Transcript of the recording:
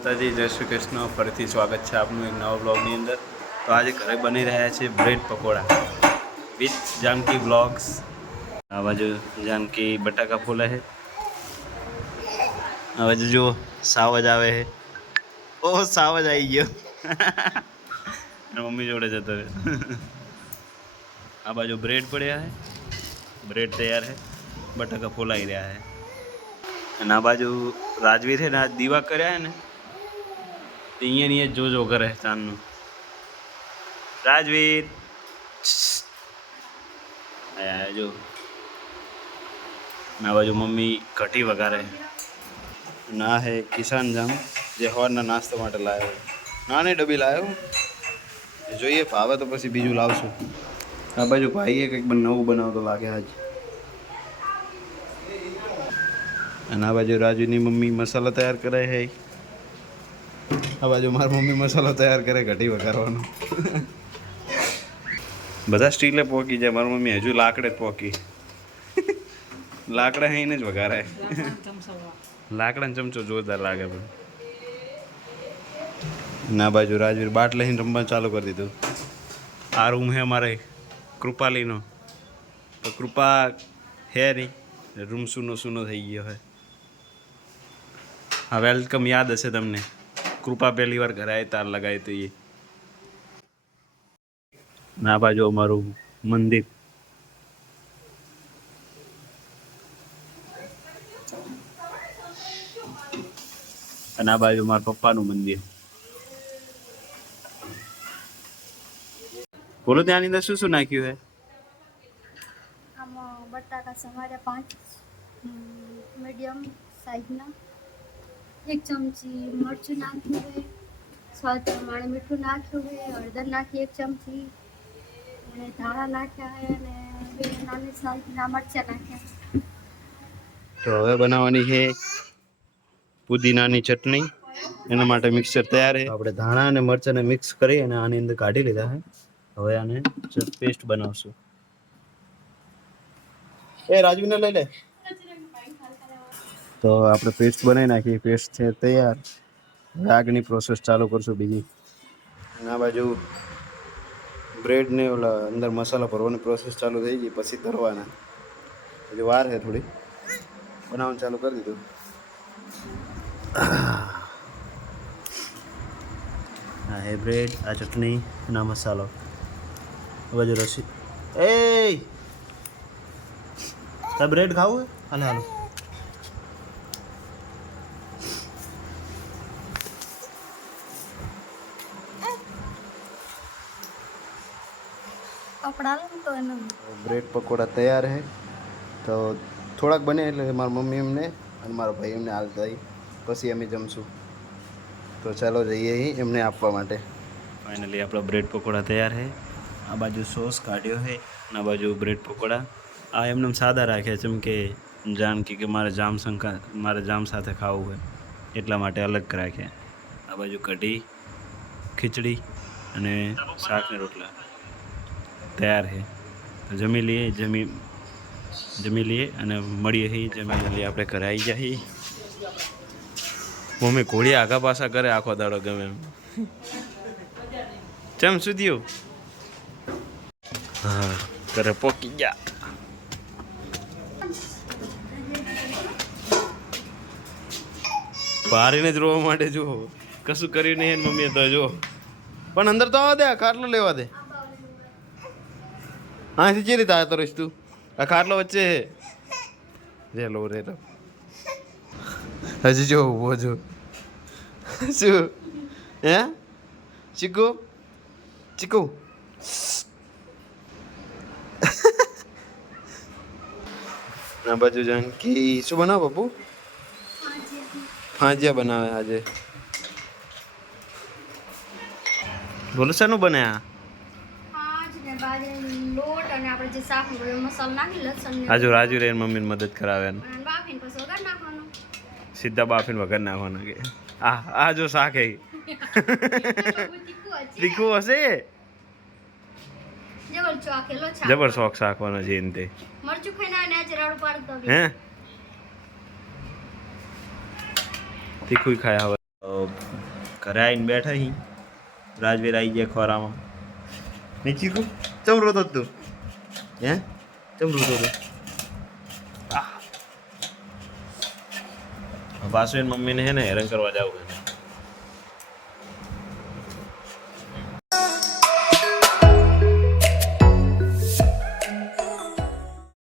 માતાજી, જય શ્રી કૃષ્ણ. ફરીથી સ્વાગત છે આપનું એક નવા બ્લોગની અંદર. તો આજે ઘરે બની રહ્યા છે bread pakora with Janki blogs. આ બાજુ જાનકી બટાકા ફોલે છે, આ બાજુ જો સાવજ આવે છે. ઓહ, સાવજ આવી ગયો. મમ્મી જોડે જતો રહે. આ બાજુ બ્રેડ પડ્યા છે, બ્રેડ તૈયાર છે, બટાકા ફોલાઈ રહ્યા છે. અને આ બાજુ રાજવીર છે ને, આ દીવા કર્યા ને અહીંયા જો કરે ચાંદનું. રાજવીર જો. આ બાજુ મમ્મી કઢી વઘારે. ના હે કિસાન જામ, જે હવારના નાસ્તા માટે લાવ્યો. નાની ડબ્બી લાવ્યો, જોઈએ ભાવે તો પછી બીજું લાવશું. આ બાજુ ભાઈએ કંઈક નવું બનાવતો લાગે આજ. અને આ બાજુ રાજુની મમ્મી મસાલો તૈયાર કરે છે. આ બાજુ મારી મમ્મી મસાલો તૈયાર કરે કઢી વઘારવાનો. બધા સ્ટીલે પોકી જાય, મારી મમ્મી હજુ લાકડે જ પોકી. લાકડા હઈને જ વઘારે. લાકડાનો ચમચો જોરદાર લાગે. પણ ના બાજુ રાજવીર બાટ લઈને રમવાનું ચાલુ કરી દીધું. આ રૂમ હે અમારે કૃપાલીનો, તો કૃપા હે નહીં, રૂમ સૂનો સૂનો થઈ ગયો હે. હા, વેલકમ યાદ હશે તમને, કૃપા પહેલી વાર ઘરે આવી તાર લગાવી તો એ. ના બાજુ અમારું મંદિર. અને આ બાજુ મારા પપ્પાનું મંદિર. બોલો, ત્યાંની અંદર શું શું નાખ્યું હે? આમાં બટાકા સમાર્યા 5 મીડિયમ સાઈઝના, 1 ચમચી મરચું નાખ્યું છે, સ્વાદ પ્રમાણે મીઠું નાખ્યું છે, હળદર નાખી 1 ચમચી, અને ધાણા નાખ્યા છે, અને 2 નાની સાઈઝના મરચાં નાખ્યા. તો હવે બનાવવાની છે પુદીનાની ચટણી. એના માટે મિક્સર તૈયાર છે. આપણે ધાણા અને મરચાંને મિક્સ કરી અને આની અંદર કાઢી લીધા છે. હવે આને પેસ્ટ બનાવશું. એ રાજવીને લઈ લે. તો આપણે પેસ્ટ બનાવી નાખી. પેસ્ટ છે તૈયાર. હવે આગળની પ્રોસેસ ચાલુ કરશું બીજી. આ બાજુ બ્રેડને ઓલા અંદર મસાલા ભરવાની પ્રોસેસ ચાલુ થઈ ગઈ, પછી તરવાના. હજી વાર છે થોડી. બનાવવાનું ચાલુ કરી દીધું. આ હે બ્રેડ, આ ચટણી અને આ મસાલો. આ બાજુ રસી. એ તારે બ્રેડ ખાવું? હાલો હાલો. તો એનું બ્રેડ પકોડા તૈયાર છે. તો થોડાક બને એટલે મારા મમ્મી એમને અને મારા ભાઈ એમને હાલતા પછી અમે જમશું. તો ચાલો જઈએ એમને આપવા માટે. ફાઇનલી આપણા બ્રેડ પકોડા તૈયાર છે. આ બાજુ સોસ કાઢ્યો છે અને આ બાજુ બ્રેડ પકોડા. આ એમને સાદા રાખ્યા જેમ કે જાનકી કે મારે જામ સાથે ખાવું હોય એટલા માટે અલગ રાખ્યા. આ બાજુ કઢી, ખીચડી અને શાક ને રોટલા તૈયાર છે. તો જમી લઈએ અને મળીએ જમી લઈએ. આપણે ઘરે આવી જઈએ. મમ્મી ઘોડી આગા પાછા કરે આખો દાડો ગમે એમ. ચમ શું થયું? હા, ઘરે પોકી ગયા. પારીને જ રોવા માટે જો કશું કર્યું નહીં મમ્મીએ તો જો. પણ અંદર તો આવવા દે, આ ખાટલો લેવા દે. હાથી ચી રીતે આવ્યો રહીશ તું? આ ખાટલો વચ્ચે રેલો. હજી જો ઉભો જો. શું હે ચીકુ? આ બાજુ જાનકી શું બનાવ પપ્પુ? ફાંજિયા બનાવે આજે. બોલો શાનું બને આ? લોટ અને આપણે જે શાક મસાલો નાખી લસણ આજુ રાજુ રે મમ્મીને મદદ કરાવે ને બાફીને પછી વઘાર નાખવાનું. સીધા બાફીને વઘાર નાખવાના કે આ જો શાક હે તીખું હશે. જબર શોખ શાકવાનો છે એને તે. મરચું ખાઈને આને આજે રાડું પાડ દો. હે તીખું ખાયા હવે. ઘરે આવીને બેઠા હી રાજવીર આવી ગયા ખોરામાં નીચી તું ચમ રોતો તું હે ચમ રોતો તું પાછું એની મમ્મીને હે ને હેરાન કરવા જાવ